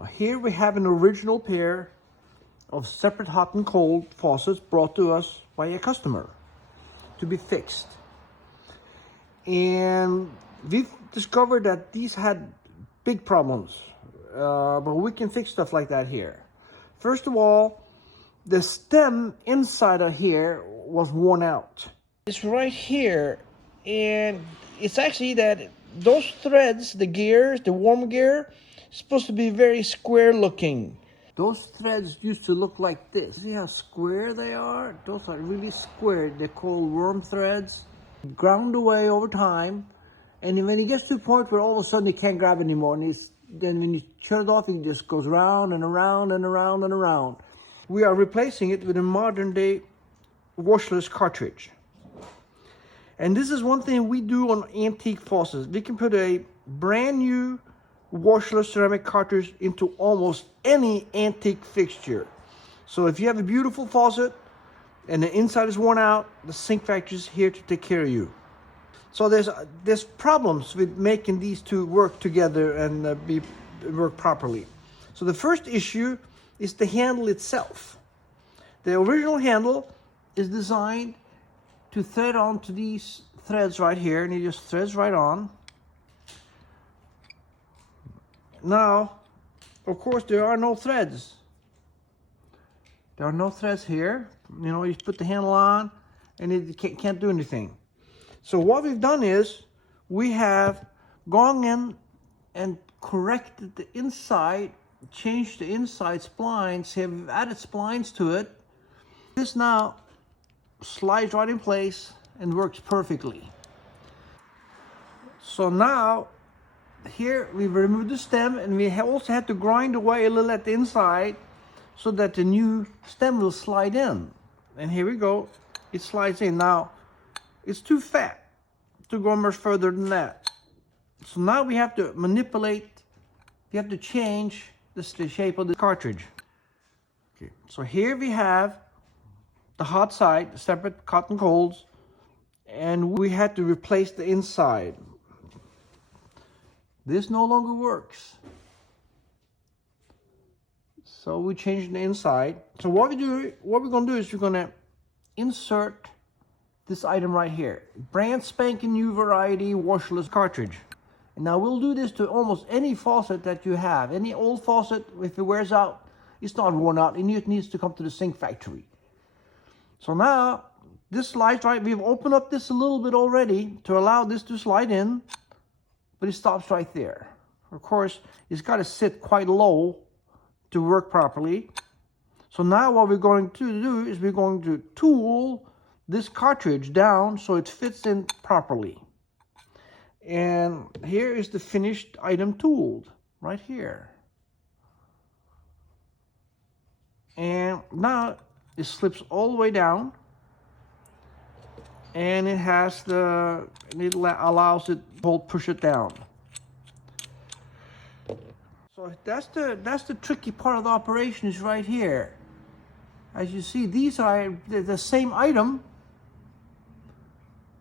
So here we have an original pair of separate hot and cold faucets brought to us by a customer to be fixed. And we've discovered that these had big problems, but we can fix stuff like that here. First of all, the stem inside of here was worn out. It's right here, and it's actually that those threads, the gears, the worm gear, supposed to be very square looking. Those threads used to look like this. See how square they are? Those are really square. They're called worm threads. Ground away over time, and when it gets to a point where all of a sudden you can't grab anymore, and then when you shut it off, it just goes round and around and around and around. We are replacing it with a modern day washerless cartridge. And this is one thing we do on antique faucets. We can put a brand new washerless ceramic cartridge into almost any antique fixture. So if you have a beautiful faucet and the inside is worn out, the sink factory is here to take care of you. So there's problems with making these two work together and work properly. So the first issue is the handle itself. The original handle is designed to thread onto these threads right here, and it just threads right on. Now, of course, there are no threads. There are no threads here. You know, you put the handle on and it can't do anything. So what we've done is we have gone in and corrected the inside, changed the inside splines, have added splines to it. This now slides right in place and works perfectly. So now here we've removed the stem, and we also had to grind away a little at the inside so that the new stem will slide in. And here we go, it slides in. Now it's too fat to go much further than that. So now we have to manipulate, we have to change the shape of the cartridge. Okay, so here we have the hot side, separate hot and colds, and we had to replace the inside. This no longer works. So we changed the inside. So what we're gonna do is we're gonna insert this item right here. Brand spanking new variety washerless cartridge. And now we'll do this to almost any faucet that you have. Any old faucet, if it wears out, it's not worn out, and it needs to come to the sink factory. So now this slides right, we've opened up this a little bit already to allow this to slide in, but it stops right there. Of course, it's got to sit quite low to work properly. So now what we're going to do is we're going to tool this cartridge down so it fits in properly. And here is the finished item tooled right here. And now it slips all the way down, and it has it allows it to push it down. So that's the tricky part of the operation, is right here. As you see, these are the same item,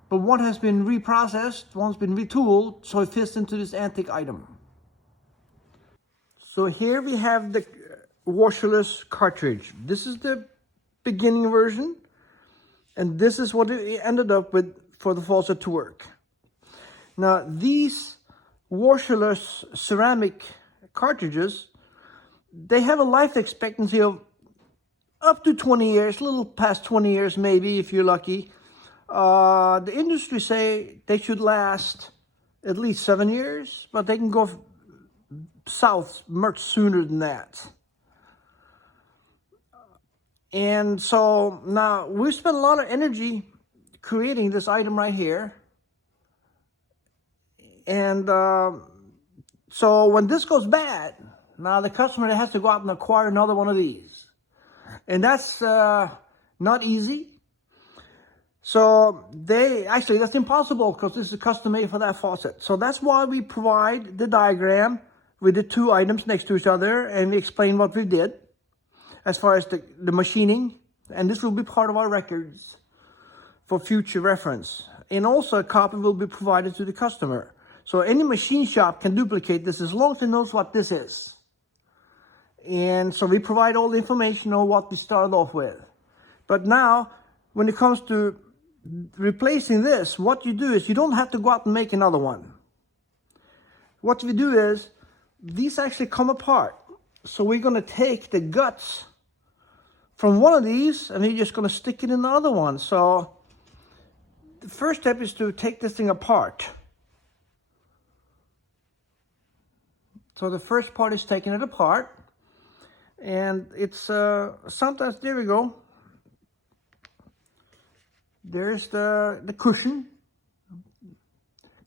but one has been reprocessed, one's been retooled, so it fits into this antique item. So here we have the washerless cartridge. This is the beginning version, and this is what it ended up with for the faucet to work. Now these washerless ceramic cartridges, they have a life expectancy of up to 20 years, a little past 20 years maybe if you're lucky. The industry say they should last at least 7 years, but they can go south much sooner than that. And so now we spent a lot of energy creating this item right here. And so when this goes bad, now the customer has to go out and acquire another one of these. And that's not easy. So that's impossible, because this is custom made for that faucet. So that's why we provide the diagram with the two items next to each other, and we explain what we did as far as the machining. And this will be part of our records for future reference. And also a copy will be provided to the customer. So any machine shop can duplicate this as long as it knows what this is. And so we provide all the information on what we started off with. But now, when it comes to replacing this, what you do is you don't have to go out and make another one. What we do is, these actually come apart. So we're going to take the guts from one of these and we're just going to stick it in the other one. So the first step is to take this thing apart. So the first part is taking it apart. And it's sometimes, there we go. There's the cushion,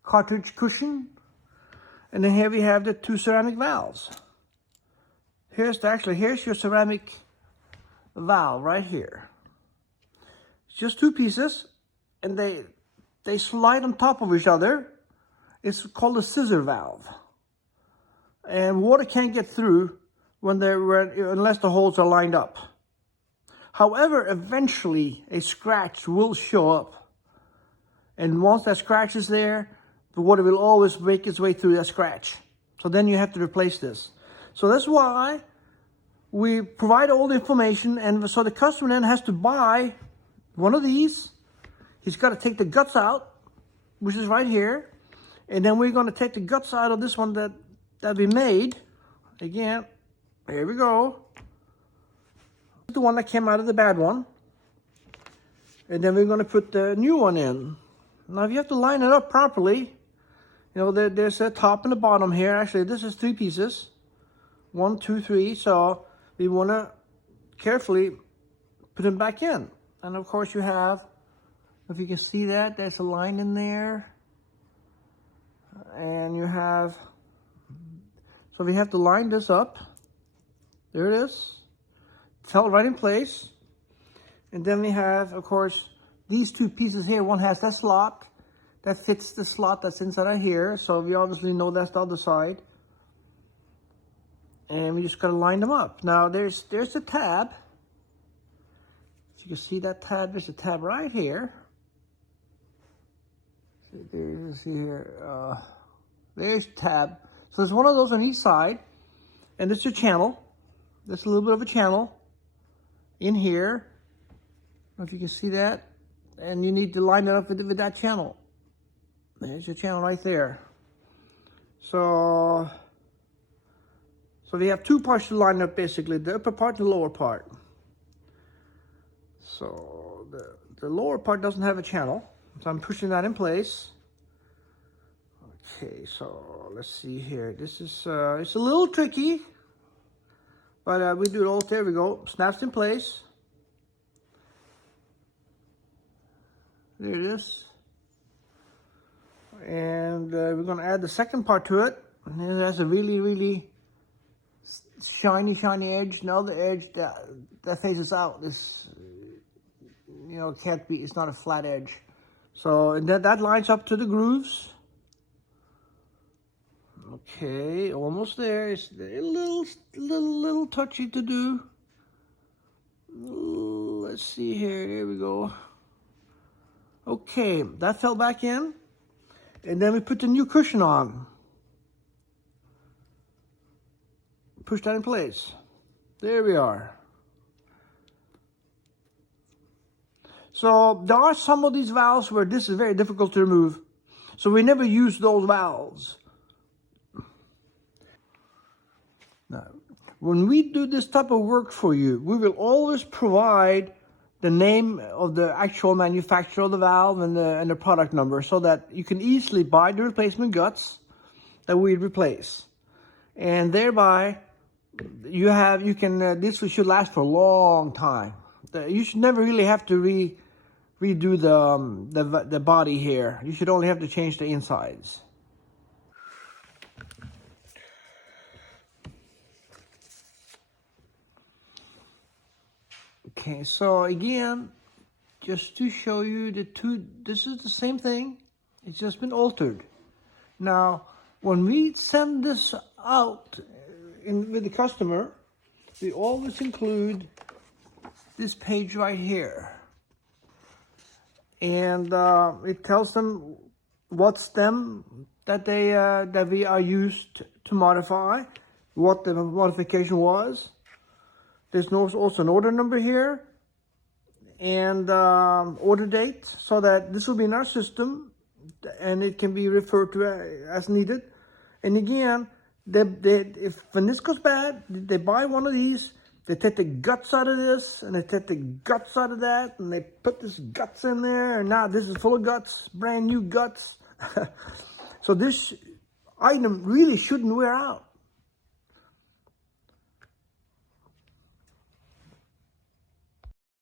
cartridge cushion. And then here we have the two ceramic valves. Here's your ceramic valve right here. It's just two pieces, and they slide on top of each other. It's called a scissor valve. And water can't get through unless the holes are lined up. However, eventually a scratch will show up. And once that scratch is there, the water will always make its way through that scratch. So then you have to replace this. So that's why we provide all the information, and so the customer then has to buy one of these. He's got to take the guts out, which is right here. And then we're going to take the guts out of this one that we made. Again, here we go. The one that came out of the bad one. And then we're going to put the new one in. Now, if you have to line it up properly, you know, there's a top and a bottom here. Actually, this is 3 pieces. 1, 2, 3. So we want to carefully put them back in. And of course you have, if you can see that, there's a line in there. And you have, so we have to line this up. There it is. Fell right in place. And then we have, of course, these 2 pieces here. One has that slot that fits the slot that's inside of here. So we obviously know that's the other side. And we just gotta line them up. Now there's the tab. If you can see that tab, there's a tab right here. There's here. There's tab. So there's one of those on each side, and it's your channel. There's a little bit of a channel in here. I don't know if you can see that, and you need to line it up with that channel. There's your channel right there. So we have 2 parts to line up, basically, the upper part and the lower part. So the lower part doesn't have a channel, so I'm pushing that in place. Okay, so let's see here. This is it's a little tricky, but we do it all. There we go. Snaps in place. There it is. And we're going to add the second part to it. And it has a really, really shiny edge. Now the edge that faces out is, you know, can't be, it's not a flat edge. So, and that lines up to the grooves. Okay, almost there. It's a little touchy to do. Let's see here. There we go. Okay, that fell back in. And then we put the new cushion on. Push that in place. There we are. So there are some of these valves where this is very difficult to remove. So we never use those valves. Now, when we do this type of work for you, we will always provide the name of the actual manufacturer of the valve and the product number, so that you can easily buy the replacement guts that we replace. And thereby, this should last for a long time. You should never really have to redo the body here. You should only have to change the insides. Okay, so again, just to show you this is the same thing. It's just been altered. Now, when we send this out with the customer, we always include this page right here. And it tells them what stem that we are used to modify. what the modification was. There's also an order number here and order date, so that this will be in our system and it can be referred to as needed. And again, when this goes bad, they buy one of these, they take the guts out of this and they take the guts out of that and they put this guts in there, and now this is full of guts, brand new guts. So this item really shouldn't wear out.